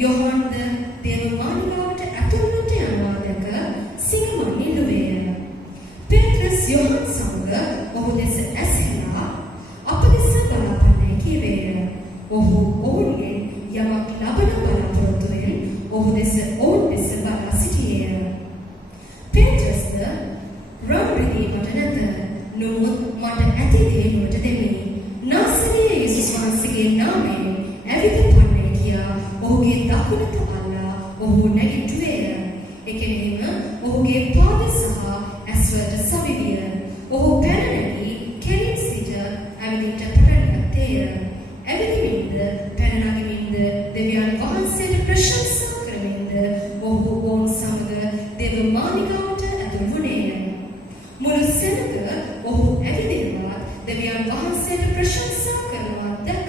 යොහන්ද දේව මාලිගාවට ඇතුළු දේනුවට දෙමි. නාසනීය යේසුස් වහන්සේගේ නාමයෙන් ඇවිත් පන්නේ කියා ඔහුගේ දකුණ තබලා ඔහු නැගිට්ටුවේය. එකෙනෙහිම ඔහුගේ පාද සහ ඇස්වලට සවිවිය. ඔහු පැන නැගී කෙලින් සිට ඇවිදින්ට පටන් ගත්තේය. ඇවිදිමින්ද පැන නගමින්ද දෙවියන් වහන්සේට ප්‍රශංසා කරමින්ද ඔහු ඔවුන් සමග දේව මාලිගාවට ඇතුළු වුණේය. මුළු සෙනඟ ඔහු ඇවිදිනවා දෙවියන් වහන්සේට ප්‍රශංසා කරනවා දැක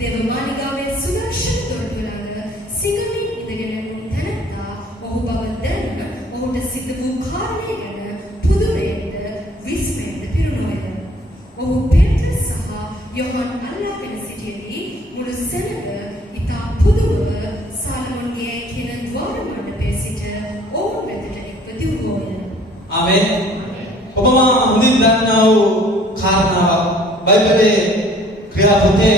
දේව මාලිගාවේ සුදර්ශන දොරටු ළඟ සිඟමින් ඉඳගෙන වුන් තැනැත්තා ඔහු බව දැන ඔහුට සිදු වූ කාරණය ගැන පුදුමයෙන්ද විස්මයෙන්ද පිරුණෝය. ඔහු පේත්‍රස් සහ යොහන් අල්ලාගෙන සිටියදී මුළු සෙනඟ ඉතා පුදුමව සාලමොන්ගේ කියන ද්වාර මණ්ඩපයේ සිට ඔවුන් වෙතට එක්ව දිව්වෝය. ආමේන්. ඔබම හොඳින් දන්නා වූ කාරණාවක් බයිබලයේ ක්‍රියාපතේ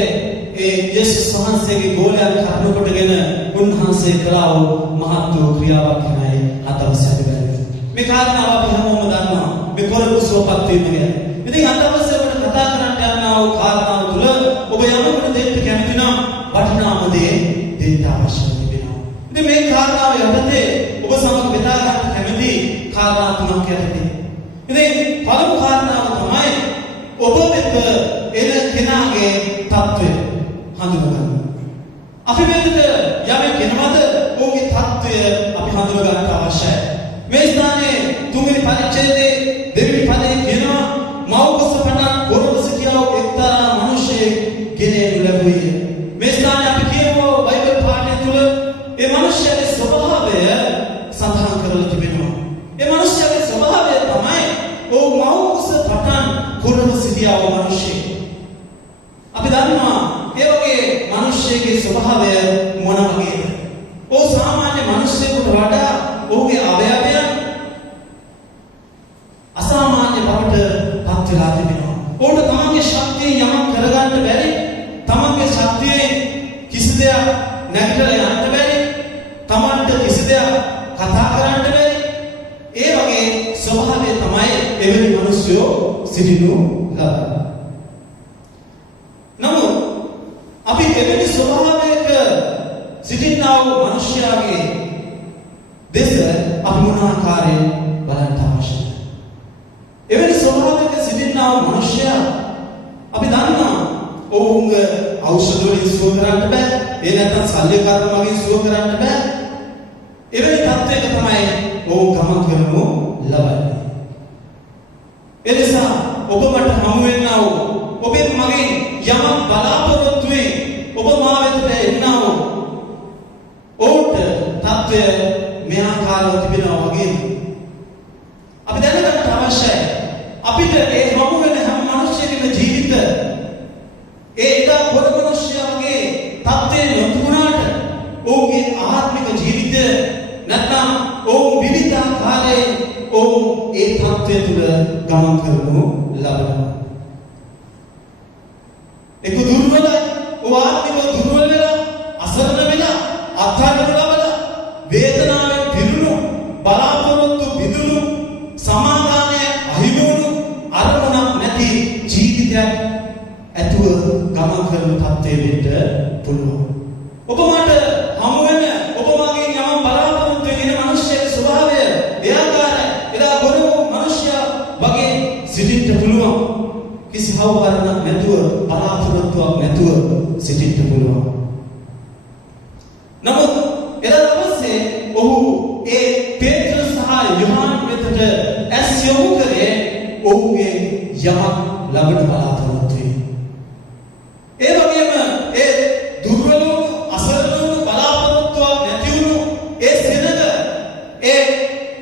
ඒ යේසුස් වහන්සේගේ ගෝලයන් කරුණු කොටගෙන උන්වහන්සේ කළා වූ මහත් වූ ක්‍රියාවක් ගැනයි අද අවශ්‍ය වෙන්නේ. මේ කාරණාව අපි හැමෝම දන්නවා. මේ කොරළු සෝපත් වීම ගැන. ඉතින් අද අවශ්‍ය වෙන කතා කරන්න යනා වූ කාරණාව තුළ ඔබ යමකට දෙන්න කැමති නම් වටිනාම දේ දෙන්න අවශ්‍ය වෙනවා. ඉතින් මේ කාරණාව යටතේ ඔබ සමග බෙදා ගන්න කැමති කාරණා තුනක් යටතේ. ඉතින් පළමු කාරණාව තමයි ඔබ වෙත එන කෙනාගේ තත්ත්වය හඳුනගන්න. අපි වෙතට යමෙක් එනවද ඔහුගේ තත්ත්වය අපි හඳුන ගන්න අවශ්‍යයි. මේ ස්ථානයේ තුන්වෙනි පරිච්ඡේදයේ දෙවෙනි පදයේ කියනවා මව්කුස පටන් ගොරවස කියව එක්තරා මිනිසෙක් ගෙනෙනු ලැබුවේ. මේ ස්ථානයේ අපි කියවෝ බයිබල් පාඨය තුළ ඒ මිනිසයාගේ ස්වභාවය සඳහන් කරලා තිබෙනවා. ඒ මිනිසයාගේ ස්වභාවය තමයි ඔහු මව්කුස පටන් ගොරවස කියව මිනිසෙක්. අපි දන්නවා ඒ වගේ මිනිසෙකගේ ස්වභාවය මොන වගේද? ඔහු සාමාන්‍ය මිනිසෙකුට වඩා ඔහුගේ අවයවයන් අසාමාන්‍ය බවට පත් වෙලා තිබෙනවා. ඔහුට තමන්ගේ ශක්තියෙන් යමක් කරගන්න බැරි, තමන්ගේ ශක්තියෙන් කිසි දෙයක් නැගිටලා යන්න බැරි, තමන්ට කිසි දෙයක් කතා කරන්න බැරි. ඒ වගේ ස්වභාවය තමයි එවැනි මිනිස්සු සිටිනු ලබන්නේ. නමුත් අපි එවැනි ස්වභාවයක සිටිනා වූ මිනිසයාගේ දෙස අපි මොන ආකාරයෙන් බලන්න අවශ්‍යද? එවැනි ස්වභාවයක සිටිනා වූ මිනිසයා අපි දන්නවා ඔවුන්ගේ ඖෂධ වලින් සුව කරන්න බෑ. ඒ නැත්නම් ශල්‍ය කර්ම වලින් සුව කරන්න බෑ. එවැනි තත්ත්වයක තමයි ඔවුන් ගමන් කරනු ලබන්නේ. එනිසා ඔබ මට හමු වෙන්නා වූ ඔබෙන් මගෙන් යමක් බලාපොරොත්තු වෙයි ඔබ මා වෙතට එන්නා වූ ඔවුන්ට තත්ත්වය මේ ආකාරව තිබෙනවා වගේ අපි දැනගන්න අවශ්‍යයි. අපිට ඒ හමු වෙන හැම මිනිසෙකගේ ජීවිත ඒ ඉතා පොඩි මිනිසයාගේ තත්ත්වය නොතුණාට ඔහුගේ ආත්මික ජීවිතය නැත්නම් ඔහු විවිධ ආකාරයෙන් ඔහු ඒ තත්ත්වය තුළ ගමන් කරනු ලබනවා. ඒක දුර්වලයි. ඔහු ආත්මිකව දුර්වල වෙලා අසරණ වෙලා අත්හඩු ලබලා වේදනාවෙන් පිරුණු බලාපොරොත්තු විදුණු සමාදානය අහිමිවුණු අරමුණක් නැති ජීවිතයක් ඇතුව ගමන් කරන තත්ත්වයට වෙන්න පුළුවන්. ඔබ මට හමු වෙන ඔබ මගෙන් යම් බලාපොරොත්තු වෙන මිනිස්සෙගේ ස්වභාවය එයාකාරයි. එදා ගොනු මිනිසයා වගේ සිටින්න පුළුවන්. කිසි හවුහරණක් නැතුව බලාපොරොත්තුවක් නැතුව සිටින්න පුළුවන්. නමුත් එදා දවසේ ඔහු ඒ පේත්‍රස් සහ යොහන් වෙතට ඇස් යොමු කරේ ඔහුගේ යමක් ලබන බලාපොරොත්තුයි. ඒ වගේම ඒ දුර්වල වූ අසරණ වූ බලාපොරොත්තුවක් නැති වුණු ඒ සෙනඟ ඒ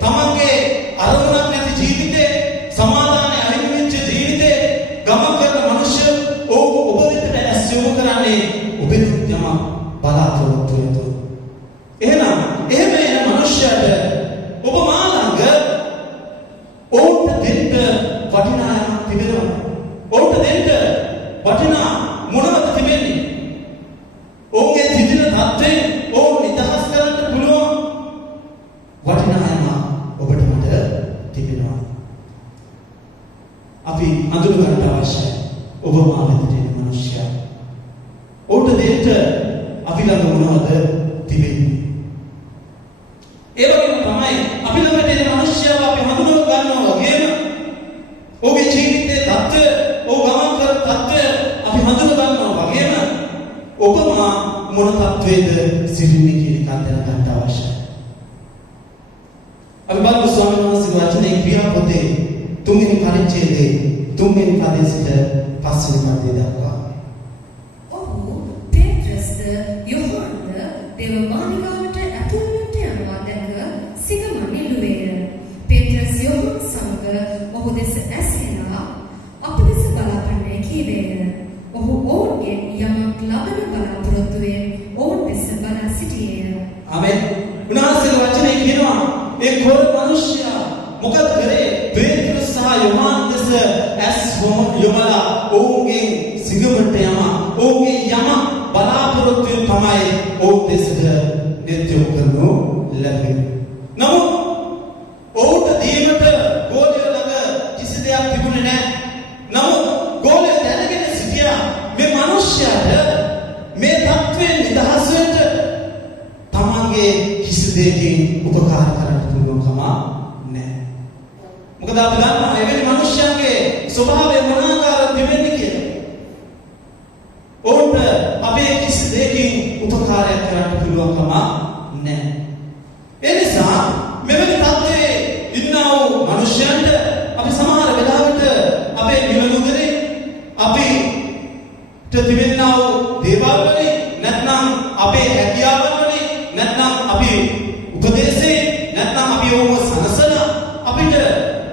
තමන්ගේ අරමුණක් නැති ජීවිතේ සමාදානය අහිමි වෙච්ච ජීවිතේ ගමන් කරන මිනිස්සු ඔහු ඔබ වෙතට ඇස් යොමු කරන්නේ ඔබේ යමක් බලාපොරොත්තු වෙනවා. එහෙනම් එහෙම එන මිනිසයාට ඔබ මා ළඟ ඔවුන්ට දෙන්න වටිනා යමක් තිබෙනවා. ඔවුන්ට දෙන්න වටිනා මොනවද තිබෙන්නේ? ඔවුන්ගේ සිටින තත්ත්වයෙන් ඔවුන් නිදහස් කරන්න පුළුවන් වටිනා යමක් ඔබට මට තිබෙනවා. අපි හඳුන ගන්න අවශ්‍යයි. ඔබ මා වෙතට එන මනුෂ්‍යයා. ඔහුට දෙන්න අපි ළඟ මොනවද තිබෙන්නේ? ඒ වගේම තමයි අපි ළඟට එන මනුෂ්‍යයාව අපි හඳුනව ගන්නවා වගේම ඔහුගේ ජීවිතයේ தත්ත්වය, ඔහු ගමන් කරන தත්ත්වය අපි හඳුනව ගන්නවා වගේම ඔබ මා මොන தත්ත්වයේද සිටින්නේ කියන එක දැනගන්න අවශ්‍යයි. අපි බලමු ස්වාමීන් වහන්සේගේ වචනේ ක්‍රියාපොතේ 3 වෙනි පරිච්ඡේදයේ 3 වෙනි පදයේ සිට 5 වෙනි පදයේ දක්වා. ඔහු පේත්‍රස්ද යොහාන්ද දේව මාලිගාවට ඇතුල් වෙන්න යනවා දැක සිගමන් ඉල්ලුවේය. පේත්‍රස් යොහාන් සමග ඔහු දෙස ඇසෙලා අප දෙස බලාපන්නේ කීවේය. ඔහු ඔවුන්ගෙන් යමක් ලබන බලාපොරොත්තුවෙන් ඔවුන් දෙස බලා සිටියේය. ආමෙන්. උන්වහන්සේගේ වචනේ කියනවා ඒ කොර මිනිසයා මොකද කරේ? පේත්‍රස් සහ යොහාන් දෙස ඇස් යොමලා ඔවුන්ගේ සිගමන්ට ඔවුන්ගේ යම බලාපොරොත්තුවෙන් තමයි ඔවුන් දෙසට නෙත්‍යෝ කරනු ලැබෙන්නේ. නමුත් ඔවුන්ට දීමට ගෝලය ළඟ කිසි දෙයක් තිබුණේ නැහැ. නමුත් ගෝලය දැනගෙන සිටියා මේ මිනිසයාට මේ තත්ත්වයෙන් නිදහස් වෙන්න තමන්ගේ කිසි දෙයකින් උපකාර කරන්න පුළුවන් කම නැහැ. මොකද අපි දන්නවා එවැනි මිනිසයාගේ ස්වභාවය මොන ආකාරයෙන් තිබෙන්නේ කියලා. ඔවුන්ට අපේ කිසි දෙයකින් උපකාරයක් කරන්න පුළුවන් කම නැහැ. ඒ නිසා මෙවැනි තත්ත්වයේ ඉන්නා වූ මිනිසයන්ට අපි සමහර වෙලාවට අපේ විලමුදේ අපි තිබෙනා වූ දේවල් වලින් නැත්නම් අපේ හැකියාවන් වලින් නැත්නම් අපි උපදේශේ නැත්නම් අපි ඕව සනසන අපිට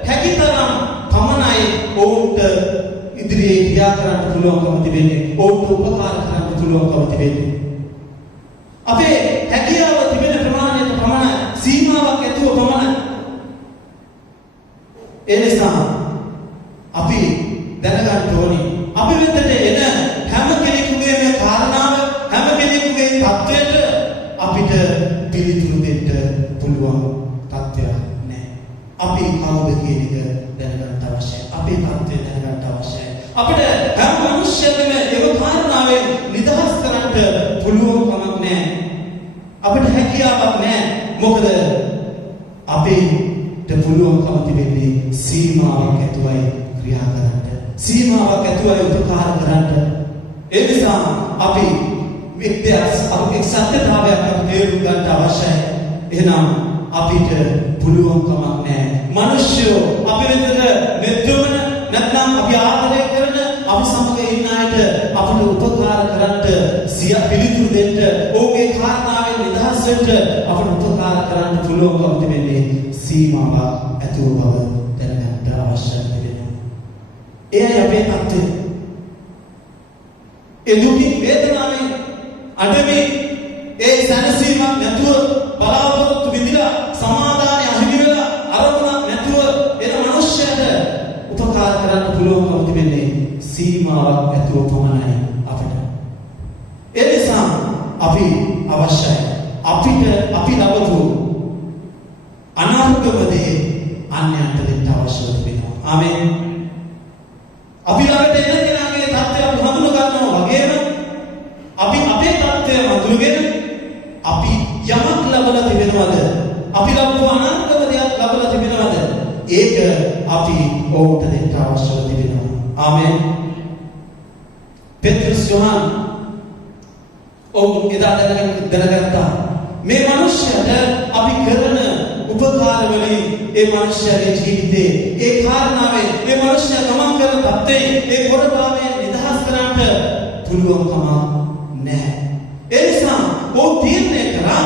හැකිතරම් පමණයි ඔවුන්ට ඉදිරියේ ක්‍රියා කරන්න පුළුවන්කම තිබෙන්නේ. ඔවුන්ට උපකාර කරන්න පුළුවන්කම තිබෙන්නේ. අපේ හැකියාව තිබෙන ප්‍රමාණයට පමණ සීමාවක් ඇතුව පමණ. ඒ නිසා අපි දැනගන්න ඕනේ අපි වෙතට එන හැම කෙනෙකුගේම කාරණාව හැම කෙනෙකුගේ තත්ත්වයට අපිට පිළිතුරු දෙන්න පුළුවන් තත්ත්වයක් නැහැ. අපි කවුද කියන එක දැනගන්න අවශ්‍යයි. අපේ තත්ත්වය දැනගන්න අවශ්‍යයි. අපිට හැම මිනිස්සෙකම ඒ කාරණාවෙන් නිදහස් කරන්න පුළුවන් කමක් නැහැ. අපිට හැකියාවක් නැහැ. මොකද අපිට පුළුවන්කම තිබෙන්නේ සීමාවක් ඇතුවයි ක්‍රියා කරන්න. සීමාවක් ඇතුවයි උපකාර කරන්න. ඒ නිසා අපි අපේ සත්‍යතාවයක් තේරුම් ගන්න අවශ්‍යයි. එහෙනම් අපිට පුළුවන් කමක් නැහැ. මිනිස්සු අපි වෙතට මෙතුමන නැත්නම් අපි ආදරය කරන අපි සමග ඉන්න අයට අපිට උපකාර කරන්න සිය පිළිතුරු දෙන්න ඔවුන්ගේ කාරණාවෙන් නිදහස් වෙන්න අපිට උපකාර කරන්න පුළුවන්කම තිබෙන්නේ සීමාවක් ඇතුව බව දැනගන්න අවශ්‍යයි වෙනවා. එයයි අපේ තත්ත්වය. ඒ දුකින් වේදනාවෙන් අඩමි ඒ සැනසීමක් නැතුව බලාපොරොත්තු විදිලා සමාදානය අහිමි වෙලා අරමුණක් නැතුව එන මිනිස්සුන්ට උපකාර කරන්න පුළුවන්කම තිබෙන්නේ සීමාවක් ඇතුව පමණයි අපිට. ඒ නිසා අපි අවශ්‍යයි අපි ලබපු අනාර්ගවදී අන්‍යයන්ට දෙන්න අවශ්‍ය වෙනවා. ආමෙන්. අපි ළඟට එන කෙනාගේ තත්ත්වය අපි හඳුන ගන්නවා වගේම අපි අපේ තත්ත්වය හඳුනගෙන අපි යමක් ලබලා තිබෙනවද? අපි ලබපු අනාත්මක දෙයක් ලබලා තිබෙනවද? ඒක අපි ඔවුන්ට දෙන්න අවශ්‍ය තිබෙනවා. ආමෙන්. පෙත්‍රස් යොහාන් ඔවුන් එදා දැනගත්තා මේ මිනිස්යාට අපි කරන උපකාර වලින් ඒ මිනිස්යාගේ ජීවිතේ ඒ කාරණාවේ මේ මිනිස්යා ගමන් කරන තත්ත්වයේ ඒ කොටභාවයෙන් නිදහස් කරන්න පුළුවන්කම නැහැ. ඒ නිසා ඔවුන් තීරණය කරා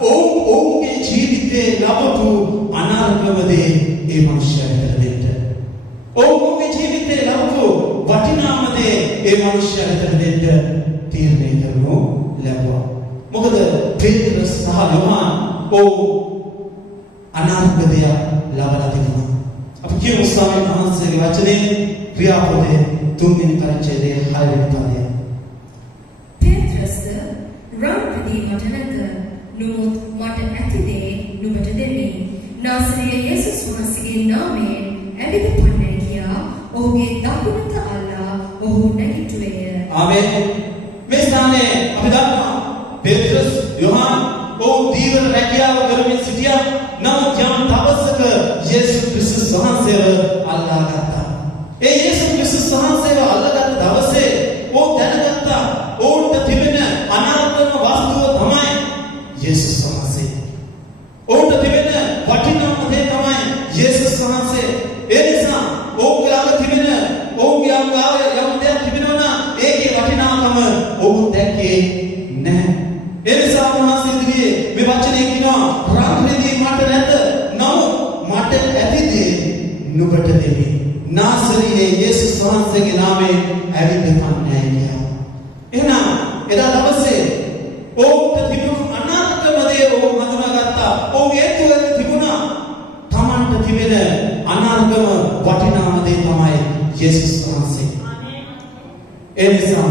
ඔවුන්ගේ ජීවිතේ ලැබපු අනාර්ගවදී ඒ මිනිස්යාට දෙන්න. ඔවුන්ගේ ජීවිතේ ලැබපු වටිනාම දේ ඒ මිනිස්යාට දෙන්න තීරණය කරනු ලැබුවා. මොකද පේත්‍රස් සහ යොහාන් අනාර්ගවදී ලබලා තිබුණා. අපි කියමු ස්වාමීන් වහන්සේගේ වචනේ ක්‍රියාපොතේ 3 වෙනි පරිච්ඡේදයේ 6 වෙනි පදය. පේත්‍රස්ද රාත්‍රී මට නැත. නමුත් මට ඇති දේ නුඹට දෙමි. නාසරයේ යේසුස් වහන්සේගේ නාමයෙන් ඇවිත් පන්නේ කියා ඔහුගේ දකුණත අල්ලා ඔහු නැගිටුවේය. ආමේන්. මේ ස්ථානයේ අපි දන්නවා පේත්‍රස් යොහාන් ඔවුන් දීවන රැකියාව කරමින් සිටියා. නමුත් යම් දවසක යේසුස් ක්‍රිස්තුස් වහන්සේව අල්ලා ගත්තා. ඒ යේසුස් ක්‍රිස්තුස් වහන්සේව අල්ලාගත් දවසේ ඔවුන් දැනගත්තා ඔවුන්ට තිබෙන අනාත්ම වස්තුව තමයි යේසුස් වහන්සේ. ඔවුන්ට තිබෙන වටිනාම දේ තමයි යේසුස් වහන්සේ. ඒ නිසා ඔවුන්ගේ ළඟ තිබෙන ඔවුන්ගේ අංගාවේ යම් දෙයක් තිබෙනවා නම් ඒකේ වටිනාකම ඔවුන් දැක්කේ නැහැ. ඒ නිසා උන්වහන්සේ ඉදිරියේ මේ වචනේ කියනවා රාත්‍රියේදී මට නැත. නමුත් මට ඇති දේ නුඹට දෙමි. නාසරියේ යේසුස් වහන්සේගේ නාමයෙන් ඇවිදපන්නේ කියලා. එහෙනම් එදා දවසේ ඔවුන්ට තිබුණු අනාත්ම දේ ඔවුන් හඳුනාගත්තා. ඔවුන්ගේ තුල තිබුණා තමන්ට තිබෙන අනාත්ම වටිනාම දේ තමයි යේසුස් වහන්සේ. ඒ නිසා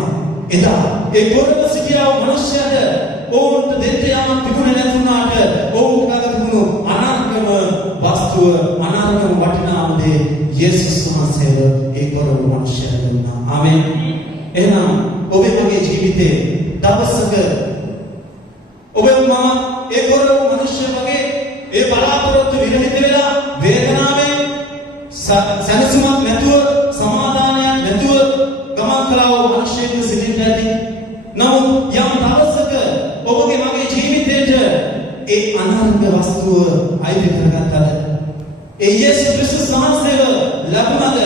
එදා ඒ පොරව සිටියා මනුෂ්‍යයද ඔවුන්ට දෙන්න යම් තිබුණේ නැතුණාට ඔවුන් ළඟ තිබුණු අනාත්ම වස්තුව අනාත්ම වටිනාම දේ යේසුස් වහන්සේව ඒ පොරව මනුෂ්‍යයද දුන්නා. ආමේන්. එහෙනම් ඔබේ මගේ ජීවිතේ දවසක ඔබ මම ඒ පොරව මනුෂ්‍ය වගේ ඒ බලාපොරොත්තු විරහිත වෙලා වේදනාවෙන් සැනසීමක් නැතුව සමාදානයක් නැතුව ගමන් කළා වූ මනුෂ්‍යයෙකු සිටින්න ඇති. නමුත් යම් දවසක ඔබගේ මගේ ජීවිතේට ඒ අනාත්ම වස්තුව අයිති කරගත්තද ඒ යේසුස් ක්‍රිස්තුස් වහන්සේව ලැබුණද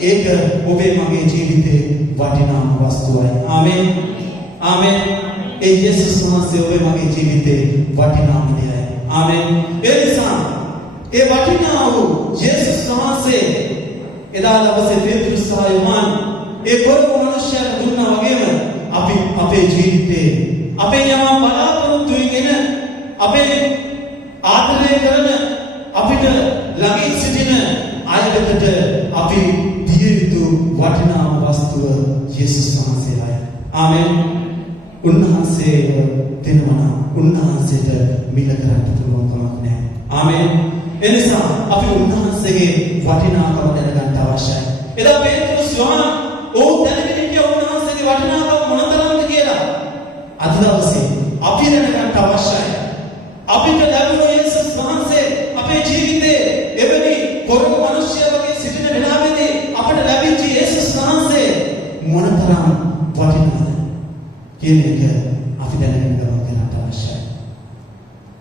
ඒක ඔබේ මගේ ජීවිතේ වටිනාම වස්තුවයි. ආමේන්. ආමේන්. ඒ යේසුස් වහන්සේ ඔබේ මගේ ජීවිතේ වටිනාම දෙයයි. ආමේන්. ඒ නිසා ඒ වටිනා වූ යේසුස් වහන්සේ එදා දවසේ පේත්‍රුස් සහ යොහාන් ඒ පොරව මනුෂ්‍යයන් දුන්නා වගේම අපි අපේ ජීවිතේ අපේ යම බලාපොරොත්තු වෙගෙන අපේ ආදරය කරන අපිට ළඟින් සිටින අය වෙතට අපි දිය යුතු වටිනාම වස්තුව යේසුස් වහන්සේයි. ආමේන්. උන්වහන්සේ දෙනවා උන්වහන්සේට මිල කරන්න පුළුවන් කමක් නැහැ. ආමේන්. එනිසා අපි උන්වහන්සේගේ වටිනාකම දැනගන්න අවශ්‍යයි. එදා පේත්‍රුස් යොහාන් ඔවුන් දැනගෙන හිටියා උන්වහන්සේගේ වටිනාකම මොනතරම්ද කියලා. අද දවසේ අපි දැනගන්න අවශ්‍යයි. අපිට ලැබුණු යේසුස් වහන්සේ අපේ ජීවිතේ එවැනි පොරව මනුෂ්‍ය වගේ සිටින වෙලාවෙදී අපට ලැබිච්ච යේසුස් වහන්සේ මොනතරම් වටිනවද කියන එක අපි දැනගෙන ගමන් කරන්න අවශ්‍යයි.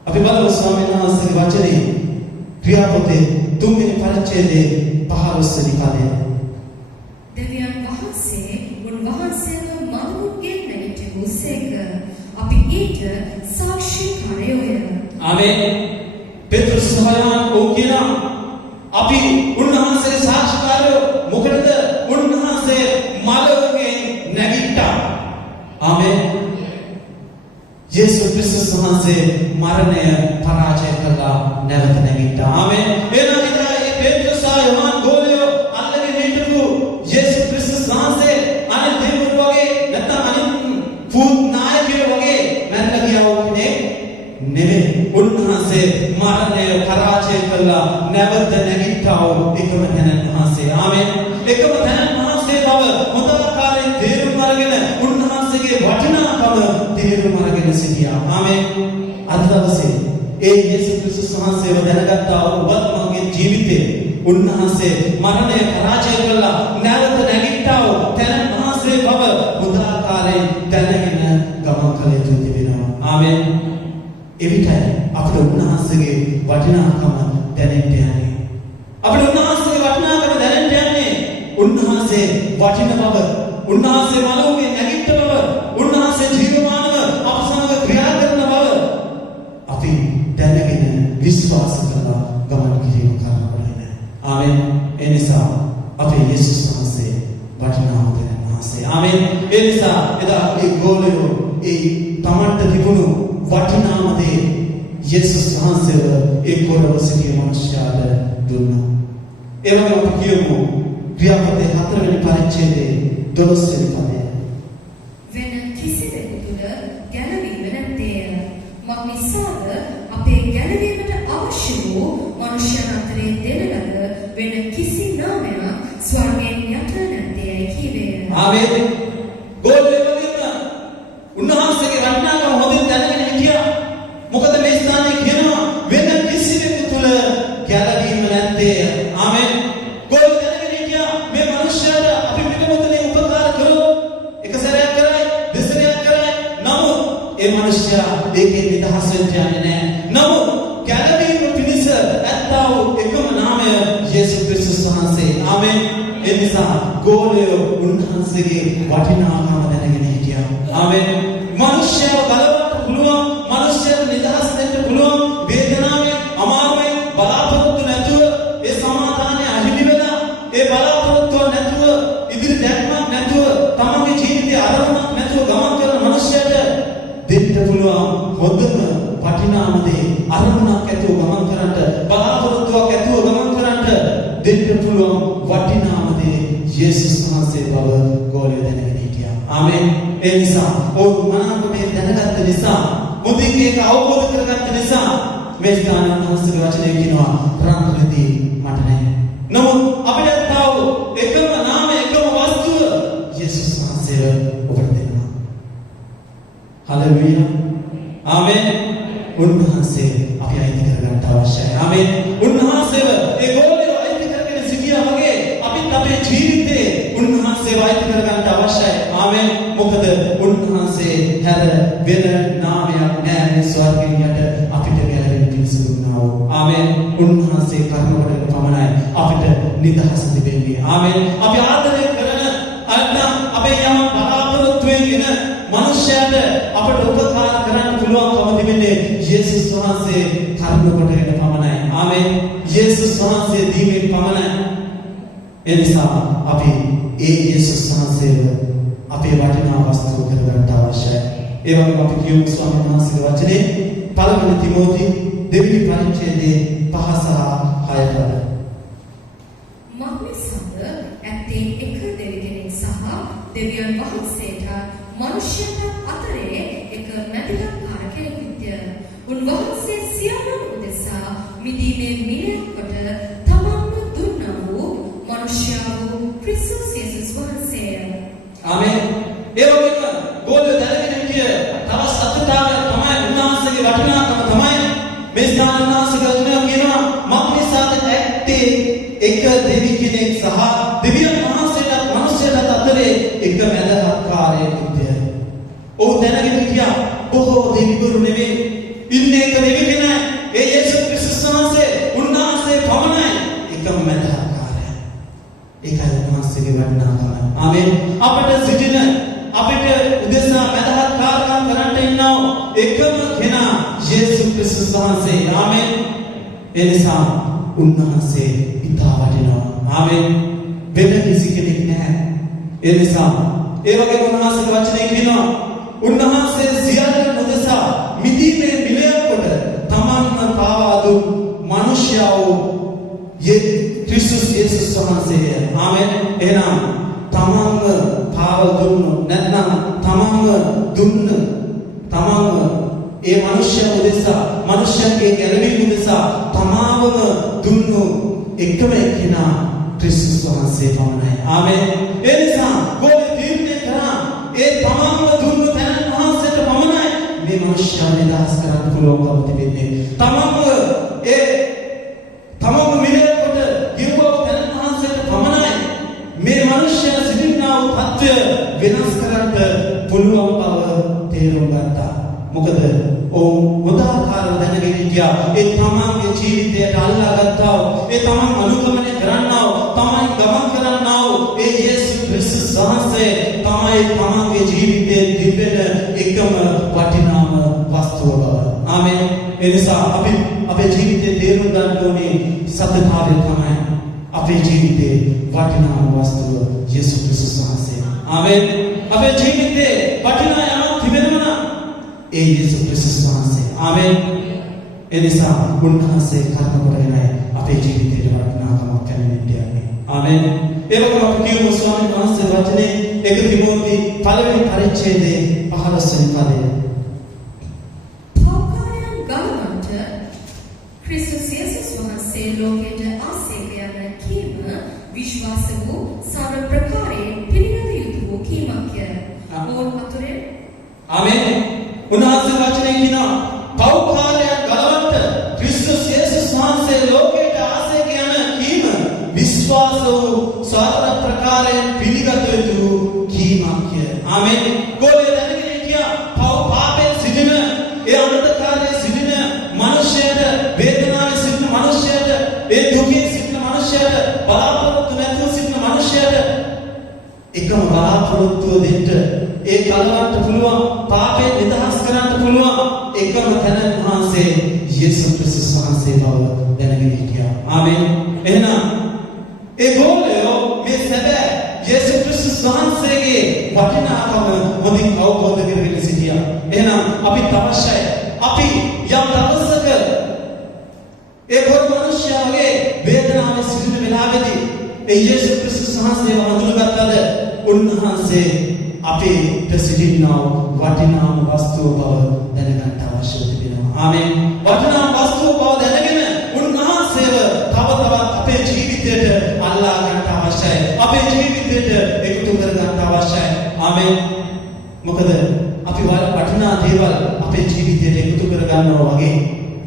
අපි බලමු ස්වාමීන් වහන්සේගේ වචනේ ක්‍රියාපොතේ 3 වෙනි පරිච්ඡේදයේ 15 වෙනි පදය. දෙවියන් වහන්සේ උන්වහන්සේව මනුගෙන් නැගිටිවසේක අපි ඊට සාක්ෂිකාරයෝය. ආමේන්. පේත්‍රුස් සහයන් ඕකින අපි උන්වහන්සේ සාක්ෂිකාරයෝ මොකද උන්වහන්සේ මලවගේ නැගිට්ටා. ආමේන්. යේසුස් ක්‍රිස්තුස් වහන්සේ මරණය පරාජය කළා නැවත නැගිට්ටා. ආමේන්. එනවා ඒ පේත්‍රුස් සහ යොහාන් ගෝලියෝ අල්ලගෙන හිටපු යේසුස් ක්‍රිස්තුස් වහන්සේ අනිත් දෙවිවරු වගේ නැත්නම් අනිත් පුත් නායකයෝ වගේ මැරලා ගියා කෙනෙක් නෙමෙයි. උන්වහන්සේ මරණය පරාජය කළා නැවත නැගිට්ටා වූ එකම තැනන් වහන්සේ. ආමේන්. එකම තැනන් වහන්සේ බව හොඳාකාරයෙන් තේරුම් අරගෙන උන්වහන්සේගේ වටිනාකම තේරුම් අරගෙන සිටියා. ආමේන්. අද දවසේ ඒ යේසුස් ක්‍රිස්තුස් වහන්සේව දැනගත්තා ඔබත් මගේ ජීවිතේ උන්වහන්සේ මරණය පරාජය කළා නැවත නැගිට්ටා වූ තැනන් වහන්සේ බව හොඳාකාරයෙන් දැනගෙන ගමන් කළ යුතු වෙනවා. ආමේන්. එවිටයි අපිට උන්වහන්සේගේ වටිනාකම දැනෙන්න යන්නේ. අපිට උන්වහන්සේගේ වටිනාකම දැනෙන්න යන්නේ උන්වහන්සේ වටින බව, උන්වහන්සේ මලෝගේ නැගිට්ට බව, උන්වහන්සේ ජීවමානව අප සමග ක්‍රියා කරන බව අපි දැනගෙන විශ්වාස කරලා ගමන් කිරීම කරනවා. ආමේන්. ඒ නිසා අපේ යේසුස් වහන්සේ වටිනාම දෙන වහන්සේ. ආමේන්. ඒ නිසා එදා ඒ ගෝලියෝ ඒ තමන්ට තිබුණු වටිනාම දේ යේසුස් වහන්සේව ඒ පොරව සිටින මනුෂ්‍යයාට දුන්නා. ඒ වගේම අපි කියමු ක්‍රියාපතේ 4 වෙනි පරිච්ඡේදයේ 12 වෙනි පදය. වෙන කිසිවෙකු තුළ ගැලවීම නැත්තේය. මක්නිසාද අපේ ගැලවීමට අවශ්‍ය වූ මනුෂ්‍යයන් අතරේ දෙන ලද වෙන කිසි නාමයක් ස්වර්ගයෙන් යට නැත්තේයි කීවේය. ආමේන්. ගෝලයේ වගේම උන්වහන්සේගේ වටිනාකම හොඳින් දැනගෙන හිටියා. මොකද මේ ස්ථානයේ කියනවා වෙන කිසිවෙකු තුල ගැළවීම නැත්තේ. ආමේන්. ගෝලයේ දැනගෙන හිටියා මේ මිනිස්යාට අපි පිටුමුදුනේ උපකාර කරොත් එක සැරයක් කරයි දෙසරයක් කරයි නමුත් ඒ මිනිස්යා දෙකෙන් නිදහස් වෙන්න යන්නේ නැහැ. නමුත් ගැළවීම පිණිස ඇත්තා වූ එකම නාමය යේසුස් ක්‍රිස්තුස් වහන්සේ. ආමේන්. ඒ නිසා ගෝලයේ උන්වහන්සේගේ වටිනාකම දැනගෙන හිටියා. ආමේන්. මිනිස්යාව බලවත් පුළුවන්, මිනිස්යාට නිදහස් දෙන්න පුළුවන් වේදනාවෙන්, අමාරුවෙන් බලාපොරොත්තු නැතුව ඒ සමාදානය අහිමි වෙලා ඒ බලාපොරොත්තුව නැතුව ඉදිරි දැක්මක් නැතුව තමන්ගේ ජීවිතයේ අරමුණක් නැතුව ගමන් කරන මිනිස්යාට දෙන්න පුළුවන් හොඳම වටිනාම දේ අරමුණක් ඇතුව ගමන් කරන්නට බලාපොරොත්තුවක් ඇතුව ගමන් කරන්නට දෙන්න පුළුවන් වටිනාම දේ යේසුස් වහන්සේ බව ගෝලයේ දැනගෙන හිටියා. ආමේන්. ඒ නිසා ඔව් මනාකොට මේ දැනගත්ත නිසා මුදින් මේක අවබෝධ කරගත්ත නිසා මේ ස්ථානයේ උන්වහන්සේගේ වචනේ කියනවා රාත්‍රියේදී මට නැහැ. නමුත් අපිට තාව එකම නාම එකම වස්තුව යේසුස් වහන්සේව ඔබට දෙනවා. හලෙලූයා. ආමේන්. උන්වහන්සේ අපි අයිති කරගන්න අවශ්‍යයි. ආමේන්. උන්වහන්සේව ඒ ගෝලයේ අයිති කරගෙන සිටියා වගේ අපිත් අපේ ජීවිතේ උන්වහන්සේව අයිති කරගන්න අවශ්‍යයි. ආමේන්. මොකද උන්වහන්සේ හැර වෙන නාමයක් නැහැ මේ ස්වර්ගයෙන් යට අපිට ගැලවෙන්න පිණිසුනා. ආමේන්. උන්වහන්සේ කර්මවලට පමණයි අපිට නිදහස දෙන්නේ. ආමේන්. අපි ආදරය කරන අන්න අපේ යම් බලාපොරොත්තුවෙන් ඉන මනුෂ්‍යයාට අපට උපකාර කරන්න පුළුවන්කම තිබෙන්නේ යේසුස් වහන්සේ කර්ම කොටගෙන පමණයි. ආමේන්. යේසුස් වහන්සේ දීමෙන් පමණයි. ඒ නිසා අපි ඒ යේසුස් වහන්සේව අපේ වටිනා වස්තුව කරගන්න අවශ්‍යයි. ඒ වගේම අපි කියමු ස්වාමීන් වහන්සේගේ වචනේ පළවෙනි තිමෝති දෙවෙනි පරිච්ඡේදයේ 5 සහ 6 පද. මක්නිසාද ඇත්තේ එක දෙවියෙක් සහ දෙවියන් වහන්සේට මනුෂ්‍යයන් අතරේ එක මැදිහත්කාර කෙනෙකුය. උන්වහන්සේ සියල්ලන් උදෙසා මිදීමේ මිලක් කොට තමන්ව දුන්නා වූ මනුෂ්‍යයා වූ ක්‍රිස්තුස් යේසුස් වහන්සේය. ආමේන්. ඒ වගේම ගෝලයේ දැනගෙන හිටිය තව සත්‍යතාවයක් තමයි උන්වහන්සේගේ වටිනාකම තමයි මේ ස්ථාන උන්වහන්සේගේ වචනය කියනවා මක්නිසාද ඇත්තේ එක දෙවි කෙනෙක් සහ දෙවියන් වහන්සේට මනුෂ්‍යයාට අතරේ එක මැදහත්කාරයෙකුය. ඔහු දැනගෙන හිටියා බොහෝ දෙවිවරු නෙවෙයි ඉන්නේ එක දෙවි කෙනා ඒ යේසුස් ක්‍රිස්තුස් වහන්සේ උන්වහන්සේ පමණයි එකම මැදහත්කාරය. ඒකයි උන්වහන්සේගේ වටිනාකම. ආමේන්. අපිට සිටින අපිට උදෙසා මැදහත්කාරකම් කරන්න ඉන්නව එකම කෙනා යේසුස් ක්‍රිස්තුස් වහන්සේ. ආමේන්. ඒ නිසා උන්වහන්සේ ඉතා වටිනවා. ආමේන්. වෙන කිසි කෙනෙක් නැහැ. ඒ නිසා ඒ වගේම උන්වහන්සේගේ වචනේ කියනවා උන්වහන්සේ සියල්ලන් උදෙසා මිදීමේ මිලයක් කොට තමන්ම පාවා දුන් මනුෂ්‍යයා වූ ක්‍රිස්තුස් යේසුස් වහන්සේය. ආමේන්. එහෙනම් තමන්ම පාවා දුන්නු නැත්නම් තමන්ම ඒ මනුෂ්‍යයා උදෙසා මනුෂ්‍යයන්ගේ ගැලවීම උදෙසා තමාවම දුන්නු එකම කෙනා ක්‍රිස්තුස් වහන්සේ පමණයි. ආමේන්. ඒ නිසා ගෝලයේ තීරණය කරා ඒ තමන්ම දුන්නු තැන වහන්සේට පමණයි මේ මනුෂ්‍යයා නිදහස් කරන්න පුළුවන්කම තිබෙන්නේ. තමන්ම මිලේ කොට ගිරුවෝ තැන වහන්සේට පමණයි මේ මනුෂ්‍යයා සිටිනා වූ තත්ත්වය වෙනස් කරන්න පුළුවන් බව තේරුම් ගත්තා. මොකද උදාකාරව දැනගෙන හිටියා ඒ තමන්ගේ ජීවිතයට අල්ලාගත්තා ඒ තමන් අනුගමනය කරන්නා තමයි ගමන් කරන්නා ඒ යේසුස් ක්‍රිස්තුස් වහන්සේ තමයි තමන්ගේ ජීවිතයේ දිවෙන එකම වටිනාම වස්තුව බව. ආමේන්. ඒ නිසා අපි අපේ ජීවිතයේ තේරුම් ගන්න ඕනේ සත්‍යතාවය තමයි අපේ ජීවිතයේ වටිනාම වස්තුව යේසුස් ක්‍රිස්තුස් වහන්සේ. ආමේන්. අපේ ජීවිතයේ වටිනා යමක් තිබෙනවා ඒ යේසුස් ක්‍රිස්තුස් වහන්සේ. ආමේන්. ඒ නිසා උන්වහන්සේ කර්ම කරගෙනයි අපේ ජීවිතයට වටිනාකමක් කැමෙන්නේ. ආමේන්. ඒ වගේම අපි කියමු ස්වාමීන් වහන්සේ වචනේ 1 තිමෝති පළවෙනි පරිච්ඡේදයේ 15 වෙනි පදය. පෞකාරයන් ගමන්ට ක්‍රිස්තුස් යේසුස් වහන්සේ ලෝකයට ආසේකයන් කීම විශ්වාස වූ සර්ව ප්‍රකාරයේ පිළිවෙත යුතු ආමෙන්. උන්වහන්සේ වචනේ කියනවා පෞකාරය ගලවන්න ක්‍රිස්තුස් යේසුස් වහන්සේ ලෝකයට ආසය කියන කීම විශ්වාස වූ සාතර ප්‍රකාරයෙන් පිළිගත යුතු කීමක් කිය. ආමෙන්. ගෝලයේ දැනගෙන කියා පෞ පාපයේ සිටින ඒ අන්ධකාරයේ සිටින මිනිසයාට වේදනාවේ සිටින මිනිසයාට ඒ දුකේ සිටින මිනිසයාට බලාපොරොත්තු නැතුව සිටින මිනිසයාට එකම බලාපොරොත්තුව දෙන්න ඒ කලවන්ට පුළුවන් පාපයෙන් නිදහස් කරන්න පුළුවන් එකම තැන වහන්සේ යේසුස් ක්‍රිස්තුස් වහන්සේ බව දැනගෙන හිටියා. ආමෙන්. එහෙනම් ඒ ගෝලයෝ මේ සැබෑ යේසුස් ක්‍රිස්තුස් වහන්සේගේ වටිනාකම හොඳින් අවබෝධ කරගෙන සිටියා. එහෙනම් අපි අවශ්‍යයි අපි යම් දවසක ඒ පොත් මිනිස්යාගේ වේදනාවේ සිටින වෙලාවේදී ඒ යේසුස් ක්‍රිස්තුස් වහන්සේව හඳුනගත්තද උන්වහන්සේ අපේ සිටිනා වටිනාම වස්තුව බව දැනගන්න අවශ්‍ය තිබෙනවා. ආමෙන්. වටිනාම වස්තුව බව දැනගෙන උන්වහන්සේව තව තවත් අපේ ජීවිතයට අල්ලා ගන්න අවශ්‍යයි. අපේ ජීවිතයට එකතු කර ගන්න අවශ්‍යයි. ආමෙන්. මොකද අපි වටිනා දේවල් අපේ ජීවිතයට එකතු කර ගන්නවා වගේ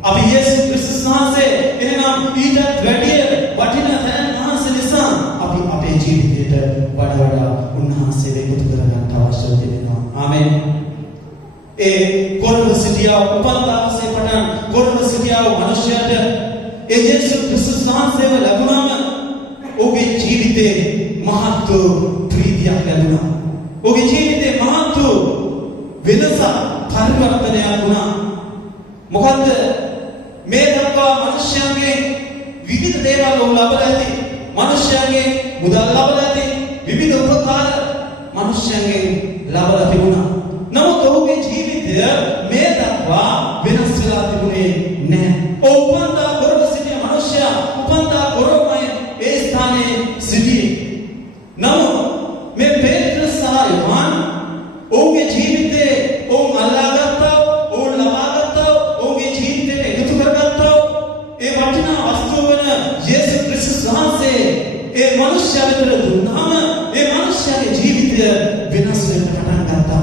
අපි යේසුස් ක්‍රිස්තුස් වහන්සේ එහෙනම් ඊට වැඩිය වටිනා තැන වහන්සේ නිසා අපි අපේ ජීවිතයට වඩා උන්වහන්සේව එකතු කර ගන්න අවශ්‍ය වෙනවා. ආමෙන්. ඒ කොරව සිටියා උපන් දවසේ පටන් කොරව සිටියා මනුෂ්‍යයට ඒ යේසුස් ක්‍රිස්තුස් වහන්සේව ලැබුණාම ඔහුගේ ජීවිතේ මහත් ප්‍රීතියක් ලැබුණා. ඔහුගේ ජීවිතේ මහත් වෙනස පරිවර්තනයක් වුණා. මොකද්ද? මේ දක්වා මිනිස්යාගේ විවිධ දේවල් ඔහු ලබලා ඇති. මිනිස්යාගේ මුදල් ලබලා ඇති. විවිධ උපකාර මිනිස්යාගේ ලබලා තිබුණා. නමුත් ඔහුගේ ජීවිතය මේ දක්වා වෙනස් වෙලා තිබුණේ නැහැ. උපන්දා කොරව සිටින මිනිසයා උපන්දා කොරවමයි ඒ ස්ථානයේ සිටියේ. නමුත් මේ පේත්‍රස් සහ යෝහන් ඔහුගේ ජීවිතේ ඔවුන් අල්ලාගත්තා, ඔවුන් ලබාගත්තා, ඔහුගේ ජීවිතයට එකතු කරගත්තා. ඒ වටිනා වස්තුව වෙන යේසුස් ක්‍රිස්තුස් වහන්සේ ඒ මිනිස්යා වෙත දුන්නාම ඒ මිනිස්යාගේ ජීවිතය වෙනස් වෙන්න පටන් ගත්තා.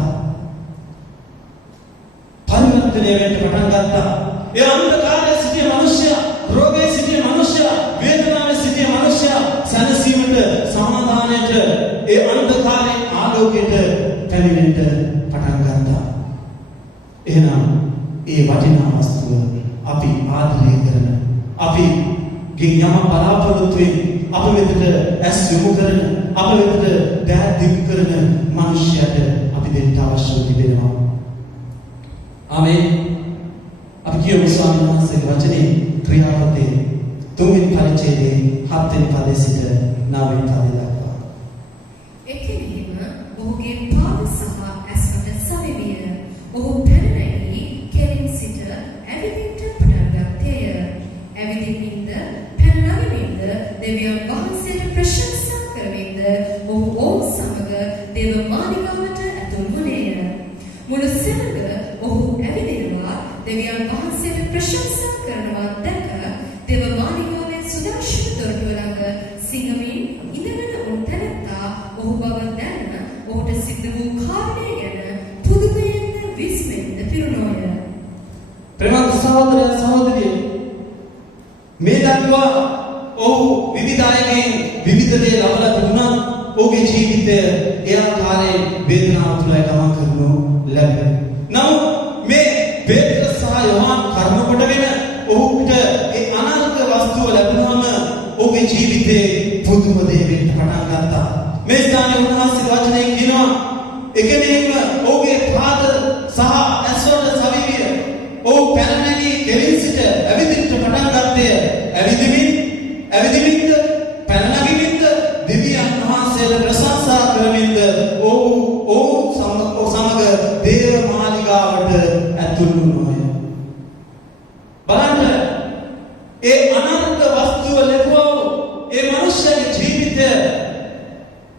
පරිවර්තනය වෙන්න පටන් ගත්තා. ඒ අන්ධකාරයේ සිටින මිනිසයා, රෝගයේ සිටින මිනිසයා, වේදනාවේ සිටින මිනිසයා සැනසීමට, සමාදානයට, ඒ අන්ධකාරයේ ආලෝකයට පැමිණෙන්න පටන් ගත්තා. එහෙනම් ඒ වටිනා වස්තුව අපි ආදරය කරන, අපි ගෙන් යම බලාපොරොත්තුෙන් අප වෙතට ඇස් යොමු කරන, අප වෙතට දෑත් දික් කරන මිනිසයාට අපි දෙන්න අවශ්‍ය තිබෙනවා. ආමෙන්. අපි කියමු ස්වාමීන් වහන්සේගේ වචනේ ක්‍රියාපතේ 3 වෙනි පරිච්ඡේදයේ 7 වෙනි පදයේ සිට 9 වෙනි පදය දක්වා. එකිනෙම ඔහුගේ පාද සහ ඇස්වල සවෙවිය. ඔහු පැන නැගී කෙලින් සිට ඇවිදින්න පටන් ගත්තේය. ඇවිදින්මින්ද පැන නගමින්ද දෙවියන් වහන්සේට ප්‍රශංසා කරමින්ද ඔහු ඔවුන් සමග දේව මාලිගාවට ඇතුල් වුණේය. මුළු සෙනඟ ඔහු ඇවිදිනවා දෙවියන් වහන්සේට ප්‍රශංසා කරනවා දැක දේව මාලිගාවේ සුදර්ශන දොරටුව ළඟ සිඟමින් ඉඳගෙන උන් තැනැත්තා ඔහු බව දැන ඔහුට සිද්ධ වූ කාරණය ගැන පුදුමයෙන්ද විස්මයෙන්ද පිරුණෝය. ප්‍රේමවත් සහෝදරය සහෝදරිය, මේ දක්වා ඔහු විවිධ අයගෙන් විවිධ දේ ලබලා තිබුණා. ඔහුගේ ජීවිතය ඒ ආකාරයෙන් වේදනාව තුළ ගමන් කරනු ලැබෙනවා. නමුත් මේ පේත්‍රස් සහ යෝහන් කරුණ කොටගෙන ඔහුට ඒ අනර්ථ වස්තුව ලැබුණාම ඔහුගේ ජීවිතේ පුදුම දේ වෙන්න පටන් ගත්තා. මේ ස්ථානයේ උන්වහන්සේ වචනේ කියනවා එකෙනෙක්ම ඔහුගේ පාද සහ ඇස්වල සවිවිය. ඔහු පැන නැගී කෙලින් සිට ඇවිදින්න පටන් ගත්තේ. ඇවිදිමින්ද පැන නැගීමින්ද දෙවියන් වහන්සේට ප්‍රශංසා කරමින්ද ඔහු සමග දේව මාලිගාවට ඇතුළු වුණාය. බලන්න, ඒ අනර්ථ වස්තුව ලැබුවා ඒ මනුෂ්‍යගේ ජීවිතය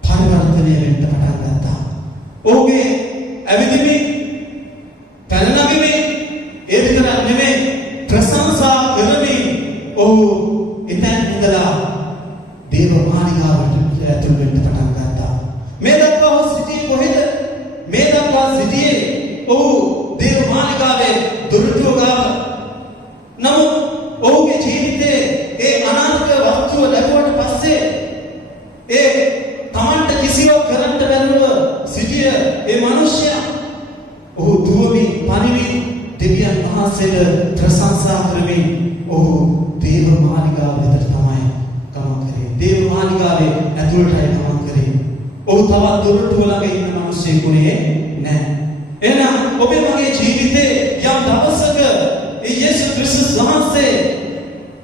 පරිවර්තනය වෙන්න පටන් ගත්තා. ඔහුගේ ඇවිදිමින් පැන නැගීමේ ඒ විතරක් නෙමෙයි ප්‍රශංසා කරමින් ඔහු එතන ඉඳලා දේව මාලිගාවට ඇතුළු වෙන්න පටන් ගත්තා. මේ දක්වා ඔහු සිටියේ කොහෙද? මේ දක්වා සිටියේ ඔහු ඒ මිනිසයා ඔහු දුවමින් පණිමින් දෙවියන් වහන්සේට ප්‍රශංසා කරමින් ඔහු දේව මාලිගාව වෙතට තමයි ගමන් කරේ. දේව මාලිගාවේ ඇතුළටයි ගමන් කරේ. ඔහු තවත් දොරටුව ළඟ ඉන්න මිනිසෙකුනේ නැහැ. එහෙනම් ඔබේ මගේ ජීවිතේ යම් දවසක ඒ යේසුස් ක්‍රිස්තුස් වහන්සේ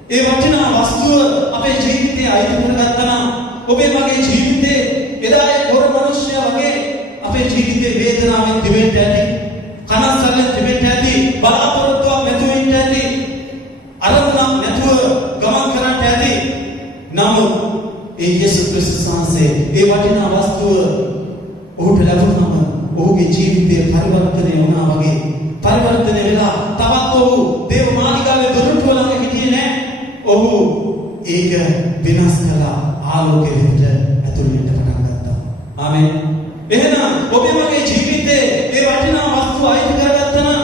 ඒ වටිනා වස්තුව අපේ ජීවිතේ අයිති කරගත්තා නම් ඔබේ මගේ ජීවිතේ එදා ඒ කොර මිනිසයා වගේ අපේ ජීවිතේ වේදනාවෙන් තිබෙන්න ඇති. කනස්සල්ලෙන් තිබෙන්න ඇති. බලාපොරොත්තුවක් නැතුව ඉන්න ඇති. අරමුණක් නැතුව ගමන් කරන්න ඇති. නමුත් ඒ යේසුස් ක්‍රිස්තුස් වහන්සේ ඒ වටිනා වස්තුව ඔහුට ලැබුණාම ඔහුගේ ජීවිතය පරිවර්තනය වුණා වගේ පරිවර්තනය වෙලා තවත් ඔහු දේව මාලිගාවේ දොරටුව ළඟ හිටියේ නැහැ. ඔහු ඒක වෙනස් කළා ආලෝකෙ වෙත ඇතුළු වෙන්න පටන් ගත්තා. ආමෙන්. එහෙනම් ඔබේ මගේ ජීවිතේ ඒ වටිනා වස්තුව අයිති කරගත්තා නම්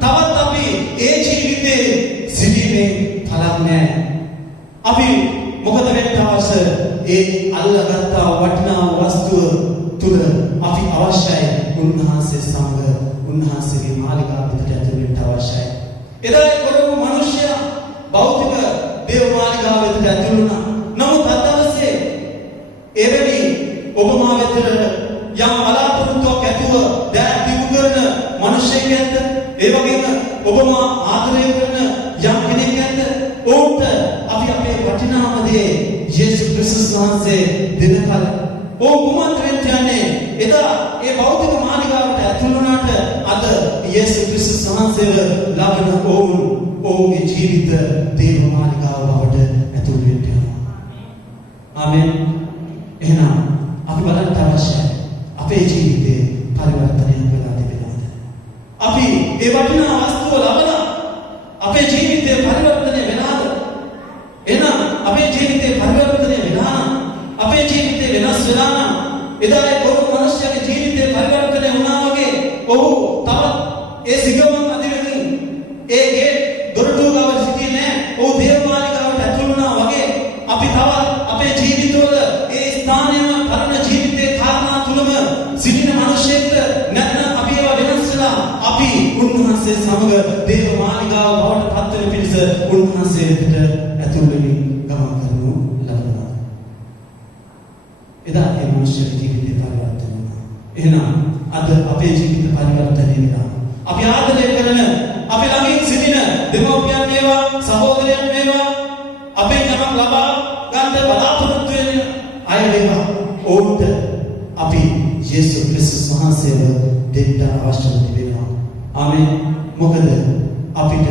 තවත් අපි ඒ ජීවිතේ සිටීමේ ඵලක් නැහැ. අපි මොකද වෙන්න අවශ්‍ය? ඒ අල්ලගත්ත වටිනා වස්තුව තුල අපි අවශ්‍යයි උන්වහන්සේ සමග උන්වහන්සේගේ මාලිගාව වෙතට ඇතුළු වෙන්න අවශ්‍යයි. එදා ඒ කොරපු මිනිසයා භෞතික දේව මාලිගාව වෙතට ඇතුළු වුණා. නමුත් අද දවසේ එවැනි ඔබ මා වෙතට යම් බලාපොරොත්තුවක් ඇතුව දැන් දිනු කරන මිනිසෙක් ඇද්ද? ඒ වගේම ඔබ මා ආදරය කරන යම් කෙනෙක් ඇද්ද? ඔවුන්ට අපි අපේ වටිනාම දේ යේසුස් ක්‍රිස්තුස් වහන්සේ දෙනකල් කුමන්ත්‍රණය කියන්නේ එදා ඒ භෞතික මාලිගාවට ඇතුළු වුණාට අද යේසුස් ක්‍රිස්තුස් වහන්සේව ලබන ඔවුන්ගේ ජීවිත දේව මාලිගාව බවට ඇතුළු වෙන්න යනවා. ආමෙන්. එහෙනම් අපි බලන්න අවශ්‍යයි අපේ ජීවිතේ පරිවර්තනයක් වෙලා තිබෙනවද? අපි ඒ වටිනා වස්තුව ලබලා අපේ ජීවිතේ පරිවර්තනය වෙනවද? එහෙනම් අපේ ජීවිතේ පරිවර්තනය වෙනා අපේ ජීවිතේ වෙනස් වෙලා නම් එදා ඒ කොරු මිනිස්යාගේ ජීවිතේ පරිවර්තනය වුණා වගේ ඔහු තවත් ඒ සිගමන් අධිවෙමින් ඒ දොරටුව ගාව සිටියේ නැහැ. ඔහු දේව මාලිගාවට ඇතුළු වුණා වගේ අපි තවත් අපේ ජීවිතවල ඒ ස්ථානයම පරණ ජීවිතේ කාරණා තුලම සිටින මිනිසෙක්ට නැත්නම් අපි ඒවා වෙනස් වෙලා අපි උන්වහන්සේ සමග දේව මාලිගාව බවට පත් වෙන පිණිස උන්වහන්සේ වෙතට ඇතුළු වෙමින් ගමන් කරනු ලබනවා. එදා ඒ මනුෂ්‍යගේ ජීවිතේ පරිවර්තනය වුණා. එහෙනම් අද අපේ ජීවිත පරිවර්තනය වෙනවා. අපි ආදරය කරන අපි ළඟින් සිටින දෙමව්පියන් වේවා සහෝදරයන් වේවා අපේ යමක් ලබා ගන්න බලාපොරොත්තු වෙන අය වේවා ඔවුන්ට අපි යේසුස් ක්‍රිස්තුස් වහන්සේව දෙන්න අවශ්‍ය වෙනවා. ආමෙන්. මොකද අපිට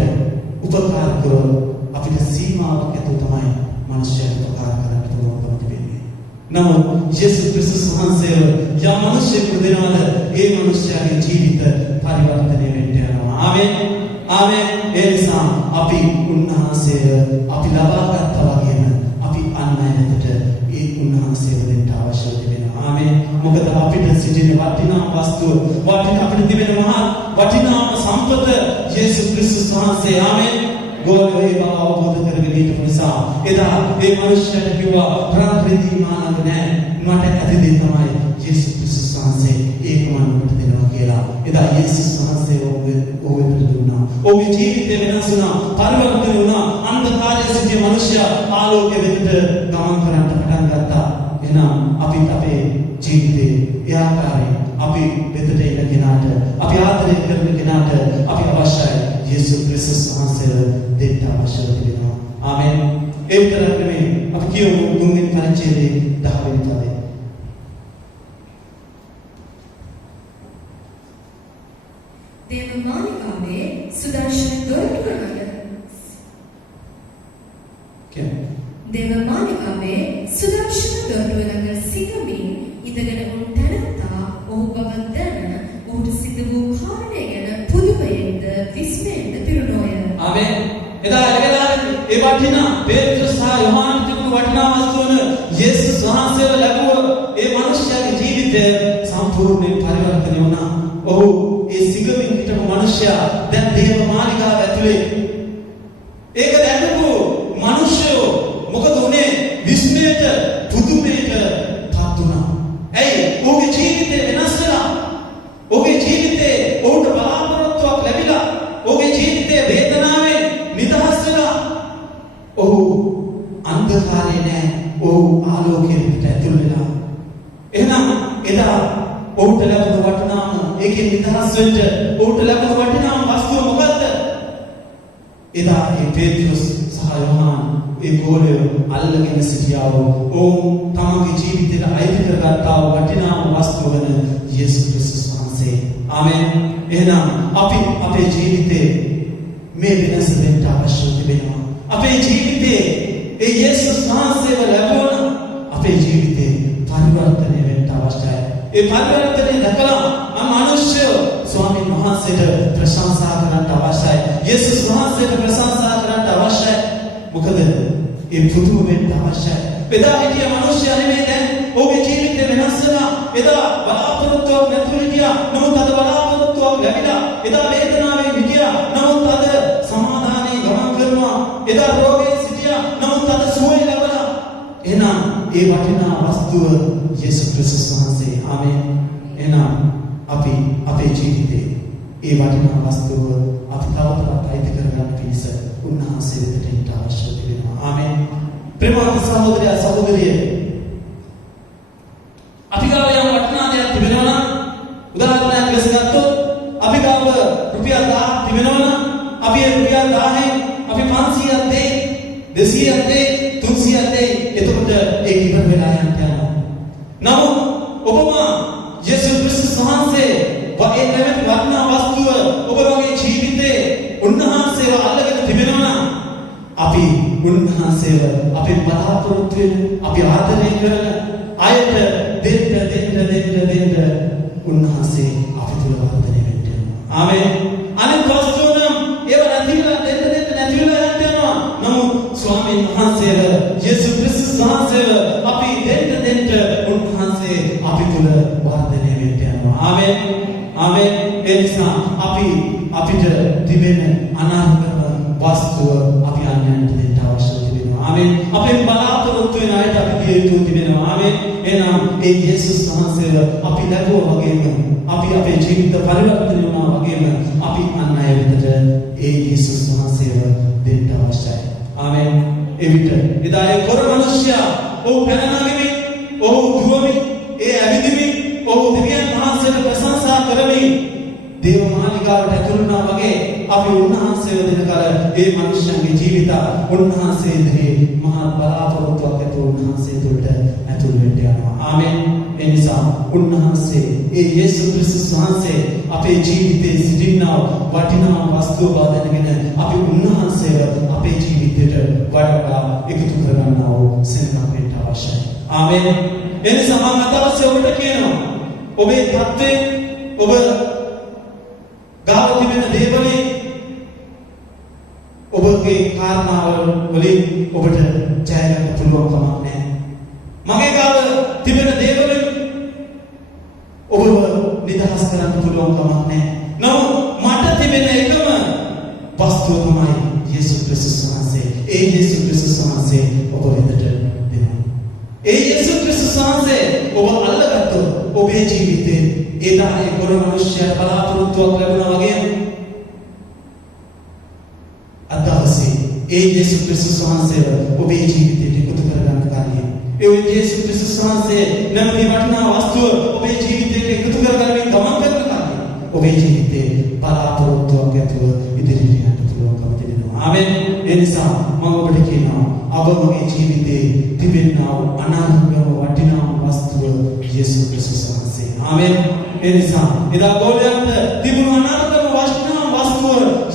උපකාර කරන අපිට සීමාවක් ඇතුව තමයි මනුෂ්‍යයන්ට උපකාර කරන්න පුළුවන්කම තිබෙන්නේ. නමුත් යේසුස් ක්‍රිස්තුස් වහන්සේව යම් මිනිසෙකුට දෙනවද ඒ මිනිසයාගේ ජීවිත පරිවර්තනය වෙන්න යනවා. ආමෙන්. ආමෙන්. ඒ නිසා අපි උන්වහන්සේව අපි ලබාගත්තා වගේම අපි අන් අයට ඒ උන්වහන්සේව දෙන්න අවශ්‍ය වෙනවා. ආමෙන්. මොකද අපිට සිටින වටිනා වස්තුව අපිට තිබෙන මහා වටිනා සම්පත යේසුස් ක්‍රිස්තුස් වහන්සේ. ආමෙන්. ගෝලයේ බව අවබෝධ කරගෙන ඉන්න නිසා එදා ඒ මිනිස්යාට කිව්වා ප්‍රාර්ථනා මානක නැහැ. මට ඇතිදේ තමයි යේසුස් ක්‍රිස්තුස් වහන්සේ ඒකම මට දෙනවා කියලා. එදා යේසුස් වහන්සේ ඔබට දුන්නා. ඔබේ ජීවිතේ වෙනස් වුණා. පරිවර්තන වුණා. අන්ධකාරයේ සිටි මිනිසයා ආලෝකයේ වෙතට ගමන් කරන්න පටන් ගත්තා. එහෙනම් අපිත් අපේ ජීවිතේ ඒ ආකාරයෙන් අපි වෙතට එන කෙනාට අපි ආදරය කරන කෙනාට අපි අවශ්‍යයි යේසුස් ක්‍රිස්තුස් වහන්සේව දෙන්න අවශ්‍ය වෙනවා. ආමෙන්. ඒ විතරක් නෙමෙයි අපි කියමු තුන්වෙනි පරිච්ඡේදයේ 10 වෙනි පදේ. දේව මාලිගාවේ සුදර්ශන දොරටුව ළඟ දේව මාලිගාවේ සුදර්ශන දොරටුව ළඟ සිටමින් ඉඳගෙන උන් තැනත්තා ඔහු බව දැන ඔහුට සිදු වූ කාරණය ගැන පුදුමයෙන්ද විස්මයෙන්ද පිරුණෝය. ආමෙන්. එදා ඒ වටිනා පේත්‍රුස් සහ යෝහාන් තිබුණු වටිනා වස්තුවන යේසුස් වහන්සේව ලැබුව ඒ මිනිස්යාගේ ජීවිතය සම්පූර්ණයෙන් පරිවර්තනය වුණා. ඔහු ඒ සිගමින් හිටපු මිනිසයා දැන් දේව මාලිගාව ඇතුලේ. ඒක දැකපු මිනිස්සු මොකද උනේ? විස්මයට පුදුමයට පත් වුණා. ඇයි? ඔහුගේ ජීවිතේ වෙනස් වෙලා ඔහුගේ ජීවිතේ ඔහුට බලාපොරොත්තුවක් ලැබිලා ඔහුගේ ජීවිතේ වේදනාවෙන් නිදහස් වෙලා ඔහු අන්ධකාරේ නෑ ඔහු ආලෝකයට ඇතුල් වෙලා එහෙනම් එදා ඔහුට ලැබුණු වටිනාම ඒකෙන් නිදහස් වෙන්න ඔහුට ලැබුණු වටිනාම වස්තුව මොකද්ද? එදා ඒ පේත්‍රුස් සහ යෝහාන් ඒ ගෝලය අල්ලගෙන සිටියා වූ තමගේ ජීවිතයට අයිති කරගත්තා වූ වටිනාම වස්තුව වෙන යේසුස් ක්‍රිස්තුස් වහන්සේ. ආමෙන්. එහෙනම් අපි අපේ ජීවිතේ මේ වෙනස වෙන්න අවශ්‍ය තිබෙනවා. අපේ ජීවිතේ ඒ යේසුස් වහන්සේව ලැබුණා අපේ ජීවිතේ පරිවර්තනය වෙන්න අවශ්‍යයි. ඒ පරිවර්තනය දැකලා මනුෂ්‍ය ස්වාමීන් වහන්සේට ප්‍රශංසා කරන්න අවශ්‍යයි. යේසුස් වහන්සේට ප්‍රශංසා කරන්න අවශ්‍යයි. මොකද ඒ පුදුම වෙන්න අවශ්‍යයි. එදා හිටිය මනුෂ්‍යයා නෙමෙයි දැන් ඔහුගේ ජීවිතේ වෙනස් වෙනවා. එදා බලාපොරොත්තුවක් නැතුව හිටියා. නමුත් අද බලාපොරොත්තුවක් ලැබිලා. එදා වේදනාවෙන් හිටියා. නමුත් අද සමාදානයේ ගමන් කරනවා. එදා රෝගයෙන් සිටියා. නමුත් අද සුවය ලැබලා. එහෙනම් ඒ වටිනා වස්තුව යේසුස් ක්‍රිස්තුස් වහන්සේ. ආමෙන්. එහෙනම් අපි අපේ ජීවිතේ ඒ වටිනා වස්තුව අපි තව තවත් අයිති කරගන්න පිණිස උන්වහන්සේ වෙතට අවශ්‍ය වෙනවා. ආමෙන්. ප්‍රේමවන්ත සහෝදරයා සහෝදරිය අපි ගාව යම් වටිනා දෙයක් තිබෙනවා නම් උදාහරණයක් ලෙස ගත්තොත් අපි ගාව රුපියල් 1000 තිබෙනවා නම් අපි ඒ රුපියල් 1000න් අපි 500ක් දෙයි 200ක් දෙයි 300ක් දෙයි එතකොට ඒක ඉවර වෙලා යනවා. නමුත් ඔබම යේසුස් ක්‍රිස්තුස් වහන්සේ වගේ නැමැති වටිනා වස්තුව ඔබ වගේ ජීවිතේ උන්වහන්සේව අල්ලගෙන තිබෙනවා නම් අපි උන්වහන්සේව අපේ බලාපොරොත්තු වෙන අපි ආදරය කරන අයට දෙන්න උන්වහන්සේ අපි තුල වර්ධනය වෙන්න. ආමෙන්. අනිත් වස්තුව නම් ඒව නැතිලා දෙන්න නැතිලා යනවා. නමුත් ස්වාමීන් වහන්සේව යේසුස් ක්‍රිස්තුස් වහන්සේව අපි දෙන්න උන්වහන්සේ අපි තුල වර්ධනය වෙන්න යනවා. ආමෙන්. ආමෙන්. ඒ නිසා අපිට තිබෙන අනාගත වස්තුව අපි අන්‍යයන්ට දෙන්න අවශ්‍ය තිබෙනවා. ආමෙන්. අපේ බලාපොරොත්තු වෙන අයට අපි දිය යුතු තිබෙනවා. ආමෙන්. එහෙනම් ඒ යේසුස් වහන්සේව අපි ලැබුවා වගේම අපි අපේ ජීවිත පරිවර්තනය වුණා වගේම අපි අන් අය වෙතට ඒ යේසුස් වහන්සේව දෙන්න අවශ්‍යයි. ආමෙන්. එවිට එදා ඒ කොර මිනිසයා ඔහු පැනනගමින් ඔහු දුවමින් ඒ ඇවිදිමින් ඔහු දෙවියන් වහන්සේට ප්‍රශංසා කරමින් දේව මාලිගාවට ඇතුළු වුණා වගේ අපි උන්වහන්සේව දෙන කල ඒ මිනිස්යන්ගේ ජීවිත උන්වහන්සේ ඉදිරියේ මහා බලාපොරොත්තුවක් ඇතුළු උන්වහන්සේ තුළට ඇතුළු වෙන්න යනවා. ආමෙන්. ඒ නිසා උන්වහන්සේ ඒ යේසුස් ක්‍රිස්තුස් වහන්සේ අපේ ජීවිතේ සිටිනා වටිනා වස්තුව බවදැනගෙන අපි උන්වහන්සේව අපේ ජීවිතයට වඩා එකතු කරගන්නා වූ සෙනඟක් වෙන්න අවශ්‍යයි. ආමෙන්. ඒ නිසා මම අද අවශ්‍ය ඔබට කියනවා ඔබේ තත්ත්වය ඔබ ගාව තිබෙන දේවලින් ඔබගේ කාරණාවල වලින් ඔබට ජය ගන්න පුළුවන් කමක් නැහැ. මගේ ගාව තිබෙන දේවලින් ඔබව නිදහස් කරන්න පුළුවන් කමක් නැහැ. නමුත් මට තිබෙන එකම වස්තුව තමයි යේසුස් ක්‍රිස්තුස් වහන්සේ. ඒ යේසුස් ක්‍රිස්තුස් වහන්සේ ඔබ වෙතට දෙනවා. ඒ යේසුස් ක්‍රිස්තුස් වහන්සේ ඔබ අල්ලගත්තොත් ඔබේ ජීවිතේ එදා ඒ කොර මිනිස්යා බලාපොරොත්තුවක් ලැබුණා වගේම අද දවසේ ඒ යේසුස් ක්‍රිස්තුස් වහන්සේව ඔබේ ජීවිතයට එකතු කරගන්න කාර්යය. ඒ යේසුස් ක්‍රිස්තුස් වහන්සේ නැමැති වටිනා වස්තුව ඔබේ ජීවිතයට එකතු කරගන්න ගමන් කරන කාර්යය. ඔබේ ජීවිතේ බලාපොරොත්තුවක් ඇතුව ඉදිරියට යන්න පුළුවන්කම තිබෙනවා. ආමෙන්. ඒ නිසා මම ඔබට කියනවා ඔබගේ ජීවිතේ තිබෙනා අනාත්මව වටිනා වස්තුව යේසුස් ක්‍රිස්තුස් වහන්සේ. ආමෙන්. ඒ නිසා එදා ගෝලයන්ට තිබුණු අනාත්මව වටිනා වස්තුව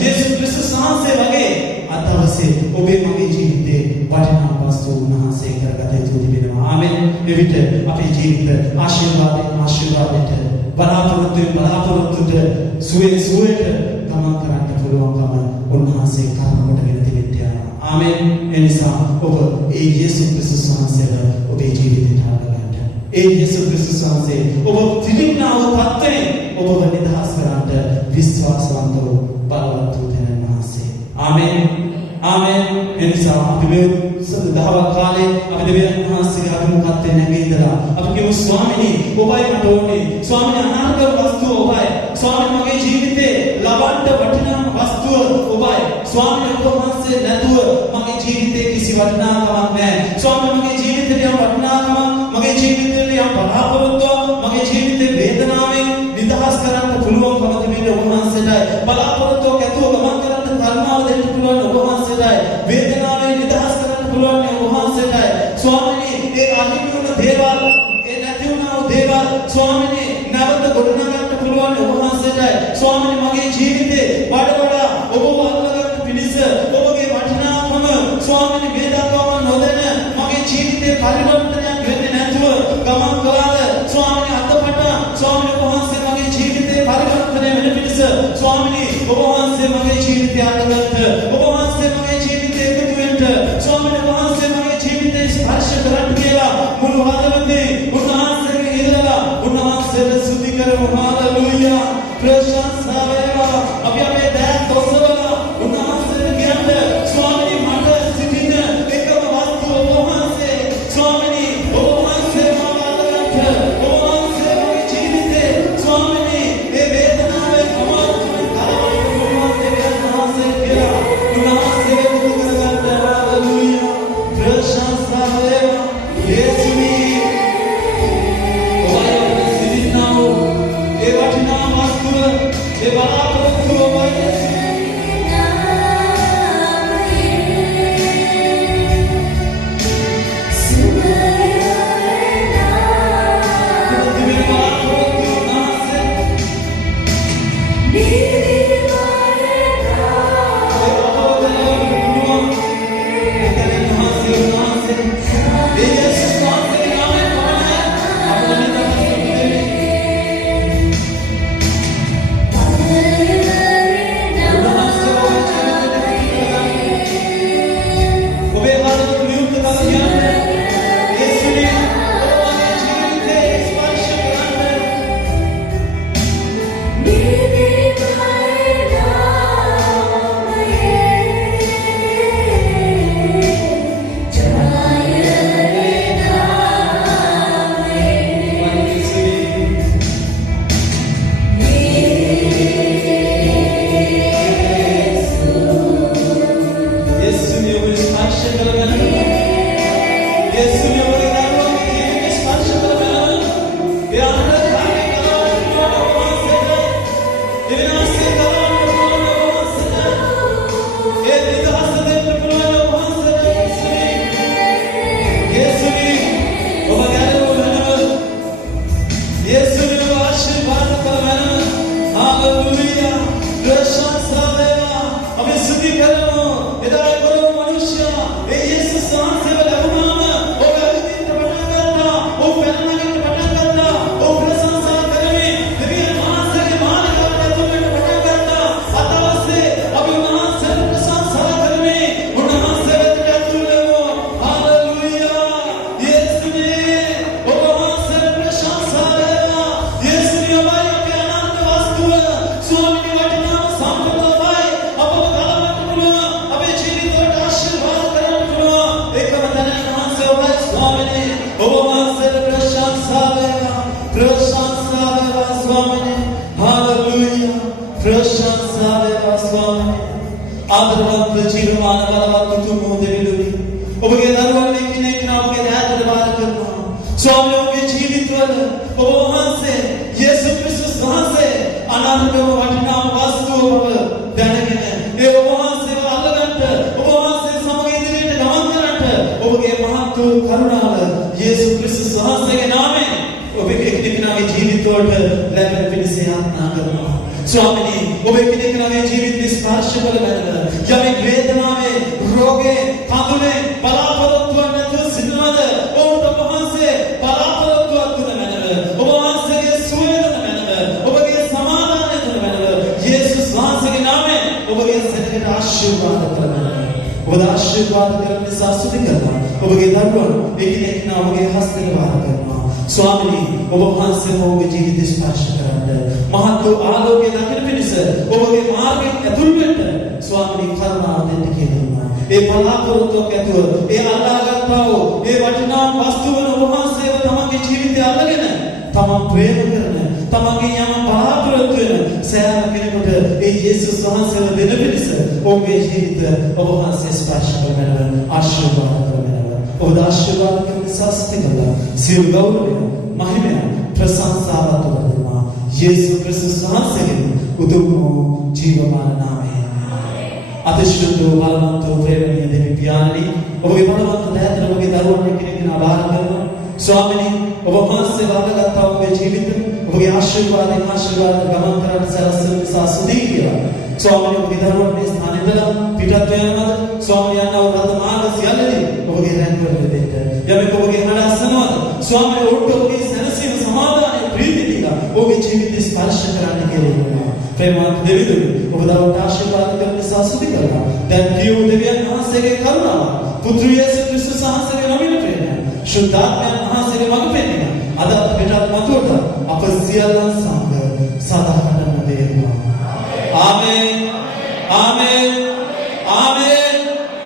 යේසුස් ක්‍රිස්තුස් වහන්සේ වගේ අද දවසේ ඔබේ මගේ ජීවිතේ වටිනා වස්තුව උන්වහන්සේ කරගත යුතු තිබෙනවා. ආමෙන්. එවිට අපේ ජීවිත ආශිර්වාදයට බලාපොරොත්තුට සුවයට ගමන් කරන්න පුළුවන්කම උන්වහන්සේ කරුණාවට වෙන දෙවිට යනවා. ආමෙන්. ඒ නිසා ඔබ ඒ යේසුස් ක්‍රිස්තුස් වහන්සේව ඔබේ ජීවිතයට අරගෙන ඒ යේසුස් ක්‍රිස්තුස් වහන්සේ ඔබ තිබෙනා වූ තත්ත්වයෙන් ඔබව නිදහස් කරන්නට විශ්වාසවන්ත වූ බලවත් වූ දෙවියන් වහන්සේ. ආමෙන්. ආමෙන්. ඒ නිසා අපි මේ දහවල් කාලේ අපි දෙවියන් වහන්සේගේ අභිමුඛත්වයෙන් නැගී ඉඳලා අපි කියමු ස්වාමිනී ඔබයි මට ඕනේ. ස්වාමිනී අනාගත වස්තුව ඔබයි. ස්වාමීනි ඔබ වහන්සේ නැතුව මගේ ජීවිතේ කිසි වටිනාකමක් නැහැ. ස්වාමීනි මගේ ජීවිතේ යම් වටිනාකමක්, මගේ ජීවිතේ යම් බලාපොරොත්තුවක්, මගේ ජීවිතේ වේදනාවෙන් නිදහස් කරන්න පුළුවන්කම තිබෙන්නේ ඔබ වහන්සේටයි. බලාපොරොත්තුවක් ඇතුව ගමන් කරන්න කරුණාව දෙන්න පුළුවන් ඔබ වහන්සේටයි. වේදනාවෙන් නිදහස් කරන්න පුළුවන් ඔබ වහන්සේටයි. ස්වාමීනි ඒ අහිමි වුණ දේවල්, ඒ නැති වුණා වූ දේවල් ස්වාමීනි නැවත ගොඩනගන්න පුළුවන් ඔබ වහන්සේටයි. ස්වාමීනි මගේ ජීවිතේ වඩා ඔබව අල්ලගන්න පිණිස ඔබගේ වටිනාකම ස්වාමීනි මේ දක්වාම නොදැන මගේ ජීවිතේ පරිවර්තනයක් වෙන්නේ නැතුව ගමන් කළාද ස්වාමීනි අතපට ස්වාමීනි ඔබ වහන්සේ මගේ ජීවිතේ පරිවර්තනය වෙන පිණිස ස්වාමීනි ඔබ වහන්සේ මගේ ජීවිතය අල්ලගත්ත, ඔබ වහන්සේ මගේ ජීවිතේ එකතු වෙන්න, ස්වාමීනි ඔබ වහන්සේ මගේ ජීවිතේ ස්පර්ශ කරන්න කියලා මුළු හදවතේ උන්වහන්සේගේ ඉඳලා උන්වහන්සේට ස්තුති කරමු. හාලෙලූයා. ප්‍රශංසා වේවා. අපි අපේ දෑත් ඔසවලා උන්වහන්සේට කියන්නේ ස්වාමීනි මට සිටින එකම වස්තුව ඔබ වහන්සේ. ස්වාමීනි ඔබ වහන්සේ මාව අල්ලගත්ත, ඔබ වහන්සේ මගේ ජීවිතේ ස්වාමීනි මේ වේදනාවෙන් අමාරුකමෙන් කලබලෙන් ඔබ වහන්සේ කියලා උන්වහන්සේ මුදු කරගත්ත. හාලෙලූයා. ප්‍රශංසා වේවා. යේසුනි ඒ වටිනා වස්තුව, ඒ බලාපොරොත්තුව ඔබ යේසුස් ආදරවත් ජීවමාන බලවත් උතුම් දෙවිලුනි ඔබගේ දරුවන් එක්කෙනෙක් නාමයේ ඈතට බාර කරනවා. ස්වාමී ඔබගේ ජීවිතවල ඔබ වහන්සේ යේසුස් ක්‍රිස්තුස් වහන්සේ අනන්තව වටිනා වස්තුව ඔබ දැනගෙන ඒ ඔබ වහන්සේව අල්ලගන්න ඔබ වහන්සේ සමග ඉදිරියට ගමන් කරන්න ඔබගේ මහත් වූ කරුණාව යේසුස් ක්‍රිස්තුස් වහන්සේගේ නාමයෙන් ඔබගේ එක්කෙනෙකුගේ ජීවිතවලට ලැබෙන පිණිස යාඥා කරනවා. ස්වාමීනි ඔබ එක්කෙනෙකුගේ ජීවිතේ ස්පර්ශ කරගන්න යමෙක් වේදනාවේ රෝගේ කඳුලේ බලාපොරොත්තුවක් නැතුව සිටිනවද ඔබ වහන්සේ බලාපොරොත්තුවක් දුන මැනව ඔබ වහන්සේගේ සුවය දුන මැනව ඔබගේ සමාදානය දුන මැනව යේසුස් වහන්සේගේ නාමයෙන් ඔබගේ සැනකට ආශිර්වාද කරනවා. ඔබ ආශිර්වාද කරන නිසා ස්තුති කරනවා. ඔබගේ දරුවන් එකිනෙකා ඔබගේ හස්තේ වාර කරනවා. ස්වාමීනි ඔබ වහන්සේ ඔබගේ ජීවිත ස්පර්ශ කරන්න මහත් වූ ආලෝකය දකින පිණිස ඔබගේ මාර්ගයෙන් ඇතුල් වෙන්න ස්වාමීනි කරුණාව දෙන්න කියනවා. ඒ බලාපොරොත්තුවක් ඇතුව ඒ අල්ලාගත්තා වූ ඒ වටිනා වස්තුවන ඔබ වහන්සේව තමන්ගේ ජීවිතය අල්ලගෙන තමන් ප්‍රේම කරන තමන්ගේ යම බලාපොරොත්තු වෙන සෑම කෙනෙකුට ඒ යේසුස් වහන්සේව දෙන පිණිස ඔවුන්ගේ ජීවිත ඔබ වහන්සේ ස්පර්ශ කරන ආශිර්වාද කරනවා. ඔබ ආශිර්වාද කරන සස්ති කළා. සියලු ගෞරවය, මහිමය, ප්‍රශංසාව තුරනවා. යේසුස් ක්‍රිස්තුස් වහන්සේගේ උතුම් ජීවමාන නාමයෙන්. අතිශුද්ධ බලවන්ත ප්‍රේමණීය දෙවි පියාණනි, ඔබගේ බලවන්ත දෑතන ඔබගේ දරුවන් කෙනෙක්ගෙන ආභාර කරනවා. ස්වාමිනී, ඔබ වහන්සේ වඩගත් ඔබගේ ජීවිත ඔබගේ ආශිර්වාදයෙන් ආශිර්වාද ගමන් කරන්න සැලසෙන නිසා සුදී කියලා. ස්වාමිනී, ඔබගේ දරුවන් මේ ස්ථානයේ ඉඳලා පිටත් වෙනවා. ස්වාමිනී, යනව රද මාර්ග සියල්ලදී ඔබගේ රැඳවල දෙන්න. යමෙක් ඔබගේ හඬ අසනවාද? ස්වාමිනී, ඔබගේ සැනසීම සමාදානය ප්‍රීතිය දීලා ඔබගේ ජීවිතය ස්පර්ශ කරන්න කියලා. ප්‍රේමවත් දෙවිතුනි, ඔබ දරුවන්ට ආශිර්වාද කරන නිසා සුදී කරනවා. දැන් කියු දෙවියන් වහන්සේගේ කරුණාව, පුත්‍ර යේසුස් ක්‍රිස්තුස් වහන්සේගේ නමින් ප්‍රේමය, ශුද්ධාත්මයන් වහන්සේගේ මඟ පෙන්වීම අද පිටත් මතුවට අප සියල්ලන් සමග සදාකටම වේවා. ආමේන්.